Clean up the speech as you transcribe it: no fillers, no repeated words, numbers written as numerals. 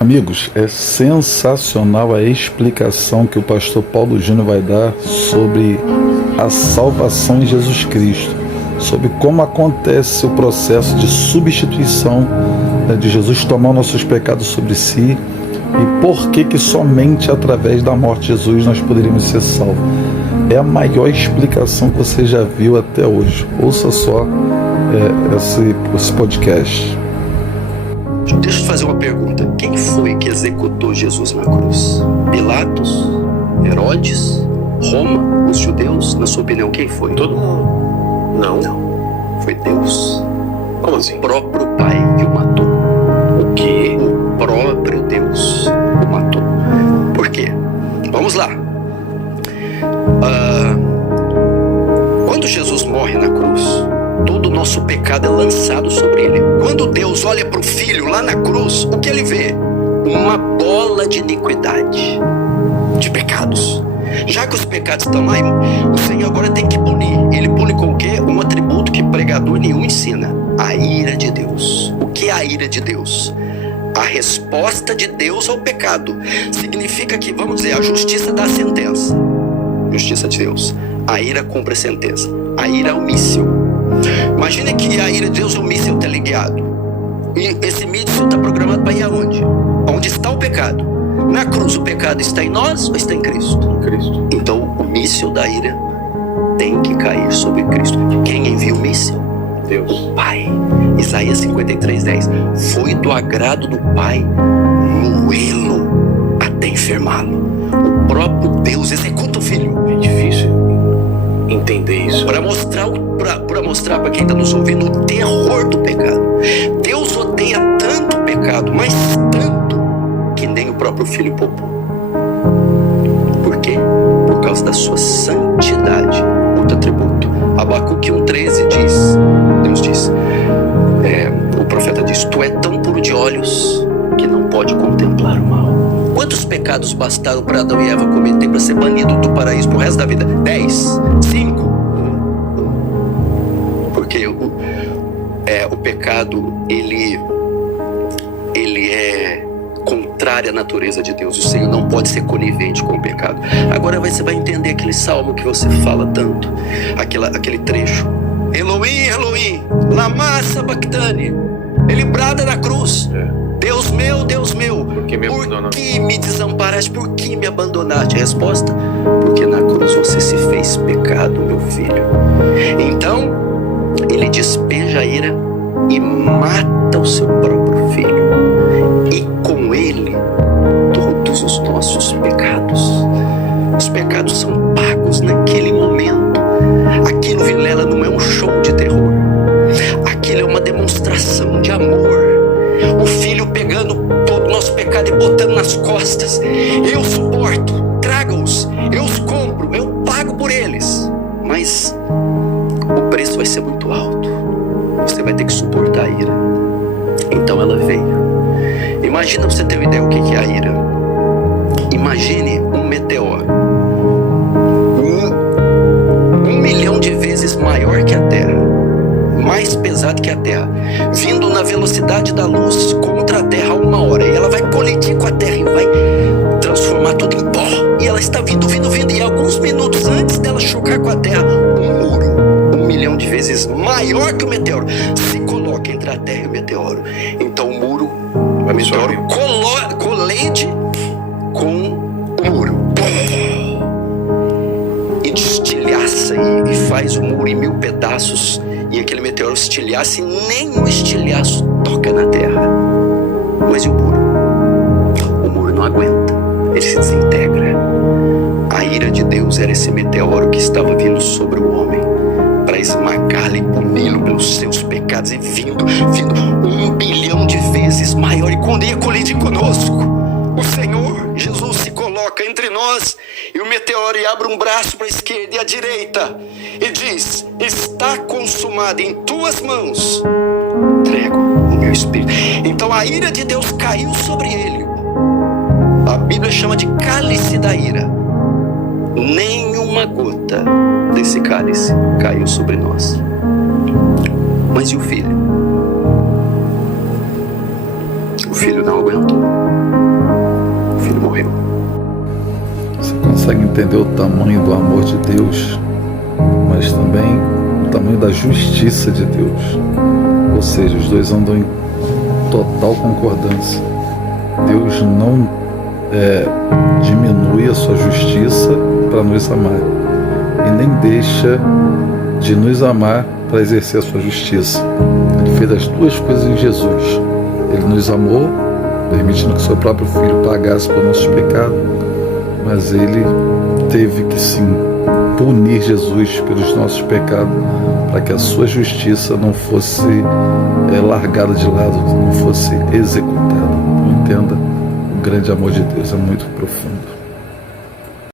Amigos, é sensacional a explicação que o pastor Paulo Júnior vai dar sobre a salvação em Jesus Cristo, sobre como acontece o processo de substituição, de Jesus tomar nossos pecados sobre si e por que somente através da morte de Jesus nós poderíamos ser salvos. É a maior explicação que você já viu até hoje. Ouça só esse podcast. Deixa eu te fazer uma pergunta. Quem foi que executou Jesus na cruz? Pilatos? Herodes? Roma? Os judeus? Na sua opinião, quem foi? Todo mundo. Não. Foi Deus. Como assim? O próprio Pai que o matou. O quê? O próprio Deus o matou. Por quê? Vamos lá. Quando Jesus morre na cruz, todo o nosso pecado é lançado sobre ele. Quando Deus olha para o Filho lá na cruz, o que ele vê? Uma bola de iniquidade, de pecados. Já que os pecados estão lá, o Senhor agora tem que punir. Ele pune com o quê? Um atributo que pregador nenhum ensina: a ira de Deus. O que é a ira de Deus? A resposta de Deus ao pecado. Significa que, vamos dizer, a justiça dá a sentença. Justiça de Deus. A ira cumpre a sentença. A ira é o míssil. Imagine que a ira de Deus é um míssil teleguiado. E esse míssil está programado para ir aonde? Onde está o pecado? Na cruz, o pecado está em nós ou está em Cristo? Em Cristo. Então, o míssil da ira tem que cair sobre Cristo. Quem envia o míssil? Deus. O Pai. Isaías 53:10. Foi do agrado do Pai moê-lo até enfermá-lo. O próprio Deus executa o Filho. É difícil entender isso. Para mostrar para quem está nos ouvindo o terror do pecado. Deus odeia tanto o pecado, mas tanto, que nem o próprio Filho poupou. Por quê? Por causa da sua santidade. Outro atributo. Abacuque 1:13 diz, Deus diz, o profeta diz: tu é tão puro de olhos que não pode contemplar o mal. Quantos pecados bastaram para Adão e Eva cometer para ser banido do paraíso pro resto da vida? 10? 5? Porque o pecado, ele é contrário à natureza de Deus. O Senhor não pode ser conivente com o pecado. Agora você vai entender aquele salmo que você fala tanto, aquele trecho: Elohim, Elohim, lama sabachthani. Ele brada na cruz: Deus meu, Por que me abandonaste? Por que me desamparaste? Por que me abandonaste? A resposta: porque na cruz você se fez pecado, meu filho. Então, ele despeja a ira e mata o seu próprio filho. E com ele, todos os nossos pecados. Os pecados são pagos naquele momento. Aquilo, Vilela, não é um show de terror. Aquilo é uma demonstração de amor. O Filho pegando todo o nosso pecado e botando nas costas. Eu suporto, traga-os, eu os compro, eu pago por eles. Mas o preço vai ser muito alto. Você vai ter que suportar a ira. Então ela veio. Imagina, pra você ter uma ideia o que é a ira. Imagine um meteoro. 1 milhão de vezes maior que a Terra. Mais pesado que a Terra, vindo na velocidade da luz contra a Terra a 1 hora, e ela vai colidir com a Terra e vai transformar tudo em pó, e ela está vindo, e alguns minutos antes dela chocar com a Terra, um muro 1 milhão de vezes maior que o meteoro se coloca entre a Terra e o meteoro. Então o meteoro colide com o muro e destilhaça e faz o muro em 1000 pedaços. E aquele meteoro estilhaça, e nenhum estilhaço toca na terra. Mas e o muro? O muro não aguenta, ele se desintegra. A ira de Deus era esse meteoro que estava vindo sobre o homem para esmagá-lo e puni-lo pelos seus pecados, e vindo 1 bilhão de vezes maior. E quando ia colidir conosco, o Senhor Jesus se coloca entre nós e o meteoro, e abre um braço para a esquerda e a direita e diz: está consumado, em tuas mãos entrego o meu espírito. Então a ira de Deus caiu sobre ele. A Bíblia chama de cálice da ira. Nenhuma gota desse cálice caiu sobre nós. Mas e o filho? O filho não aguentou. consegue entender o tamanho do amor de Deus, mas também o tamanho da justiça de Deus. Ou seja, os dois andam em total concordância. Deus não diminui a sua justiça para nos amar, e nem deixa de nos amar para exercer a sua justiça. Ele fez as duas coisas em Jesus. Ele nos amou, permitindo que seu próprio Filho pagasse por nossos pecados, mas ele teve que sim punir Jesus pelos nossos pecados, para que a sua justiça não fosse largada de lado, não fosse executada. Entenda, o grande amor de Deus é muito profundo.